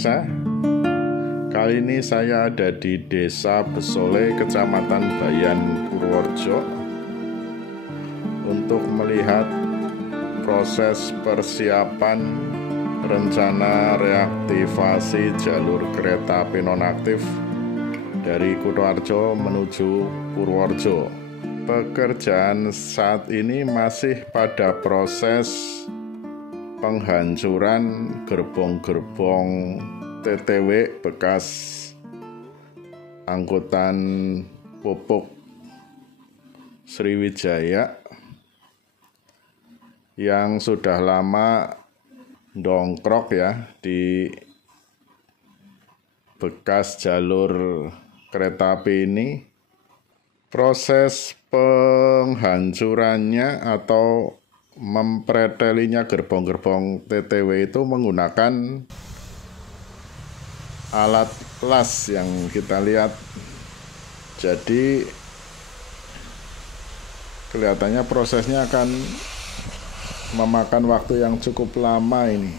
pemirsa. Kali ini saya ada di Desa Besole, Kecamatan Bayan, Purworejo, untuk melihat proses persiapan rencana reaktivasi jalur kereta api nonaktif dari Kutoarjo menuju Purworejo. Pekerjaan saat ini masih pada proses penghancuran gerbong-gerbong TTW bekas angkutan pupuk Sriwijaya yang sudah lama dongkrok ya di bekas jalur kereta api ini. Proses penghancurannya atau mempretelinya gerbong-gerbong TTW itu menggunakan alat las yang kita lihat. Jadi kelihatannya prosesnya akan memakan waktu yang cukup lama ini.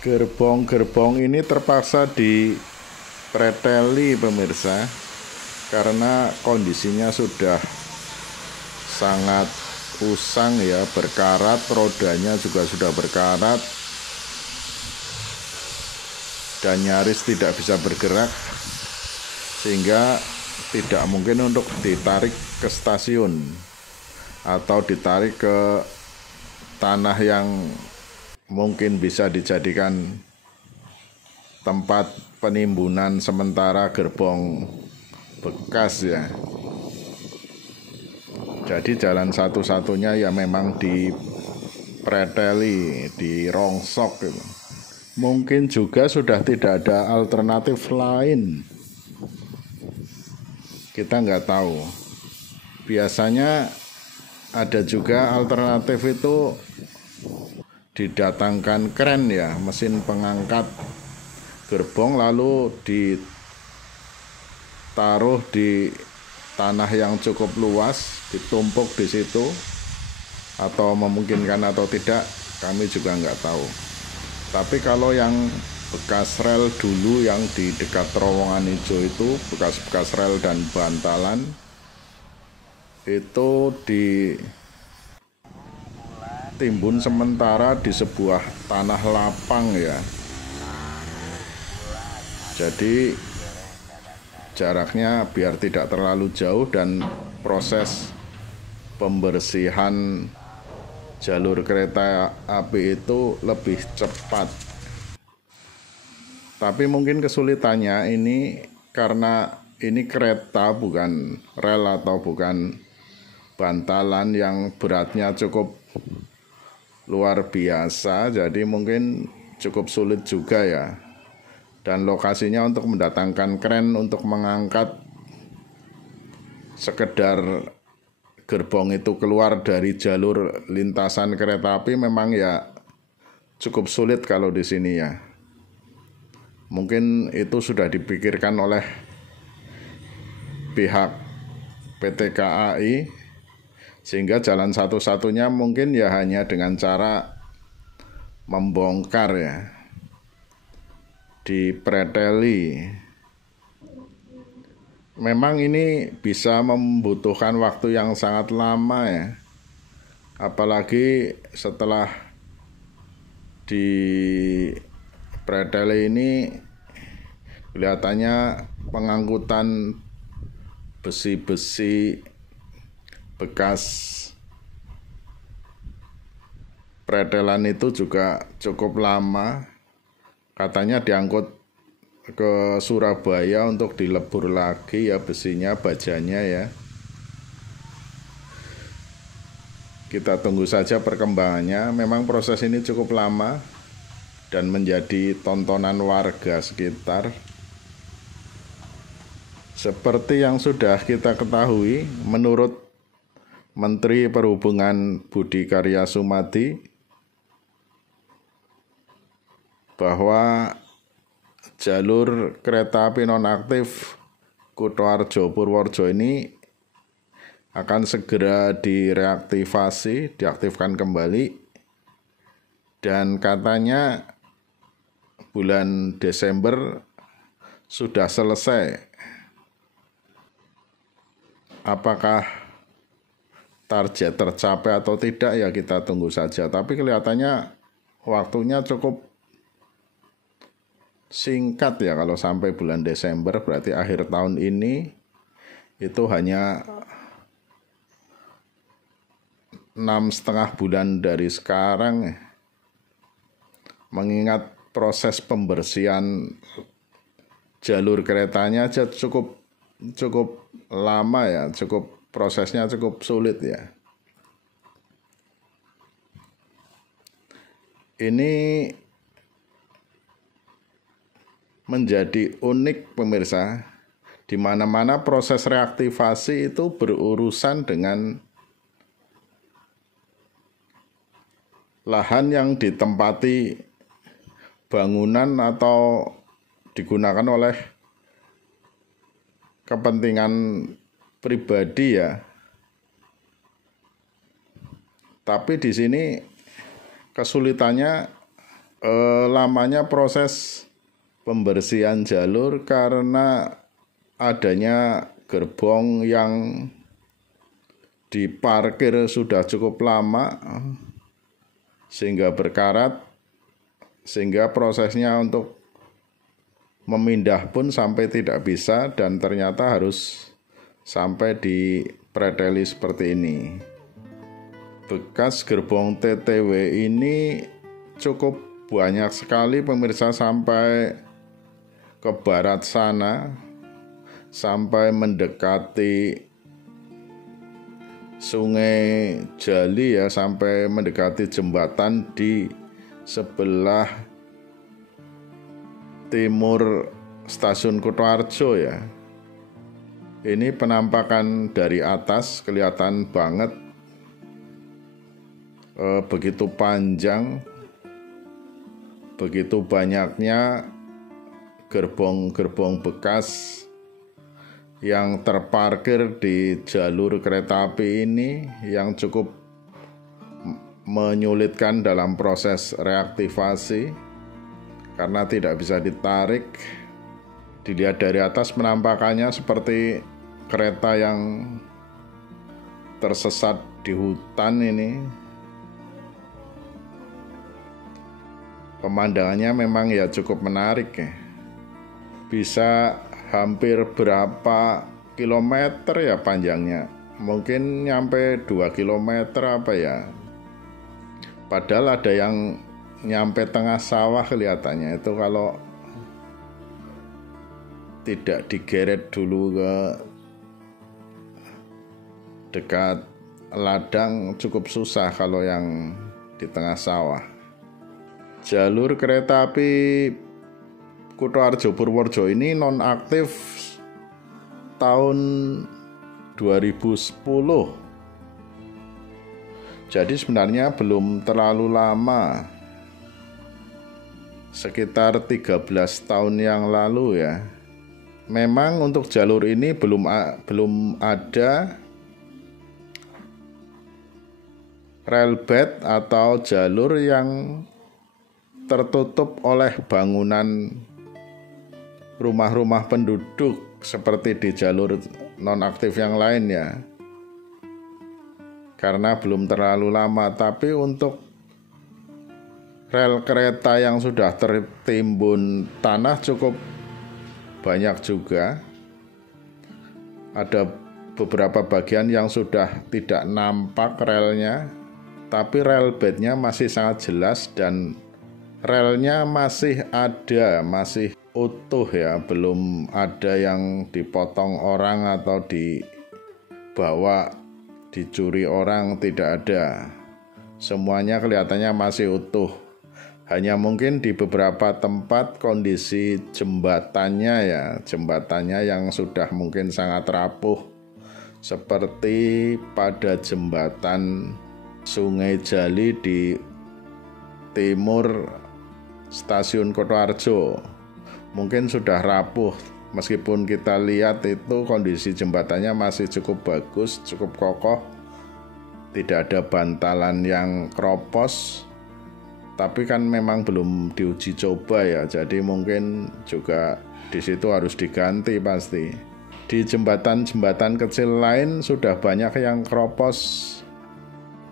Gerbong-gerbong ini terpaksa dipreteli pemirsa, karena kondisinya sudah sangat usang ya, berkarat, rodanya juga sudah berkarat dan nyaris tidak bisa bergerak, sehingga tidak mungkin untuk ditarik ke stasiun atau ditarik ke tanah yang mungkin bisa dijadikan tempat penimbunan sementara gerbong bekas ya. Jadi jalan satu-satunya ya memang dipreteli, dirongsok gitu. Mungkin juga sudah tidak ada alternatif lain. Kita nggak tahu. Biasanya ada juga alternatif itu didatangkan kren ya, mesin pengangkat gerbong, lalu ditaruh di tanah yang cukup luas, ditumpuk di situ, atau memungkinkan atau tidak, kami juga nggak tahu. Tapi kalau yang bekas rel dulu yang di dekat terowongan hijau itu, bekas-bekas rel dan bantalan, itu ditimbun sementara di sebuah tanah lapang ya. Jadi jaraknya biar tidak terlalu jauh dan proses pembersihan jalur kereta api itu lebih cepat. Tapi mungkin kesulitannya ini karena ini kereta bukan rel atau bukan bantalan yang beratnya cukup luar biasa, jadi mungkin cukup sulit juga ya. Dan lokasinya untuk mendatangkan kren untuk mengangkat sekedar gerbong itu keluar dari jalur lintasan kereta api memang ya cukup sulit kalau di sini ya. Mungkin itu sudah dipikirkan oleh pihak PT KAI, sehingga jalan satu-satunya mungkin ya hanya dengan cara membongkar ya, dipreteli. Memang ini bisa membutuhkan waktu yang sangat lama ya, apalagi setelah di preteli ini kelihatannya pengangkutan besi-besi bekas pretelan itu juga cukup lama. Katanya diangkut ke Surabaya untuk dilebur lagi ya besinya, bajanya ya. Kita tunggu saja perkembangannya. Memang proses ini cukup lama dan menjadi tontonan warga sekitar. Seperti yang sudah kita ketahui, menurut Menteri Perhubungan Budi Karya Sumadi, bahwa jalur kereta api nonaktif Kutoarjo Purworejo ini akan segera direaktivasi, diaktifkan kembali, dan katanya bulan Desember sudah selesai. Apakah target tercapai atau tidak ya kita tunggu saja. Tapi kelihatannya waktunya cukup singkat ya kalau sampai bulan Desember, berarti akhir tahun ini itu hanya 6,5 bulan dari sekarang. Mengingat proses pembersihan jalur keretanya aja cukup lama ya, prosesnya cukup sulit ya. Ini menjadi unik pemirsa, di mana-mana proses reaktivasi itu berurusan dengan lahan yang ditempati bangunan atau digunakan oleh kepentingan pribadi ya. Tapi di sini kesulitannya lamanya proses pembersihan jalur karena adanya gerbong yang diparkir sudah cukup lama sehingga berkarat, sehingga prosesnya untuk memindah pun sampai tidak bisa dan ternyata harus sampai di preteli seperti ini. Bekas gerbong TTW ini cukup banyak sekali pemirsa, sampai ke barat sana, sampai mendekati Sungai Jali ya, sampai mendekati jembatan di sebelah timur stasiun Kutoarjo ya. Ini penampakan dari atas kelihatan banget begitu panjang, begitu banyaknya gerbong-gerbong bekas yang terparkir di jalur kereta api ini, yang cukup menyulitkan dalam proses reaktivasi karena tidak bisa ditarik. Dilihat dari atas penampakannya seperti kereta yang tersesat di hutan ini. Pemandangannya memang ya cukup menarik ya. Bisa hampir berapa kilometer ya panjangnya, mungkin nyampe 2 kilometer apa ya. Padahal ada yang nyampe tengah sawah kelihatannya. Itu kalau tidak digeret dulu ke dekat ladang cukup susah kalau yang di tengah sawah. Jalur kereta api Kutoarjo Purworejo ini nonaktif tahun 2010. Jadi sebenarnya belum terlalu lama, sekitar 13 tahun yang lalu ya. Memang untuk jalur ini belum ada railbed atau jalur yang tertutup oleh bangunan rumah-rumah penduduk seperti di jalur nonaktif yang lain ya, karena belum terlalu lama. Tapi untuk rel kereta yang sudah tertimbun tanah cukup banyak juga. Ada beberapa bagian yang sudah tidak nampak relnya, tapi rel bednya masih sangat jelas dan relnya masih ada, masih utuh ya, belum ada yang dipotong orang atau dibawa dicuri orang, tidak ada. Semuanya kelihatannya masih utuh. Hanya mungkin di beberapa tempat kondisi jembatannya yang sudah mungkin sangat rapuh, seperti pada jembatan Sungai Jali di timur stasiun Kutoarjo. Mungkin sudah rapuh, meskipun kita lihat itu kondisi jembatannya masih cukup bagus, cukup kokoh, tidak ada bantalan yang keropos. tapi kan memang belum diuji coba ya, jadi mungkin juga di situ harus diganti pasti. Di jembatan-jembatan kecil lain sudah banyak yang keropos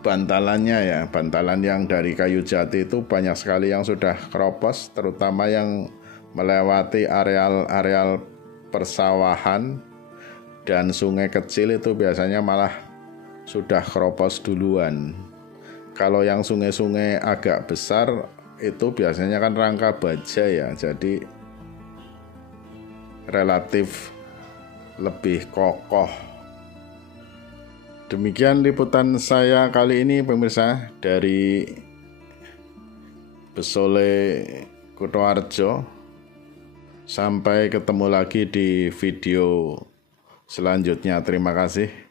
bantalannya ya. Bantalan yang dari kayu jati itu banyak sekali yang sudah keropos, terutama yang melewati areal-areal persawahan dan sungai kecil itu biasanya malah sudah keropos duluan. Kalau yang sungai-sungai agak besar itu biasanya kan rangka baja ya, jadi relatif lebih kokoh. Demikian liputan saya kali ini pemirsa dari Besole Kutoarjo. Sampai ketemu lagi di video selanjutnya. Terima kasih.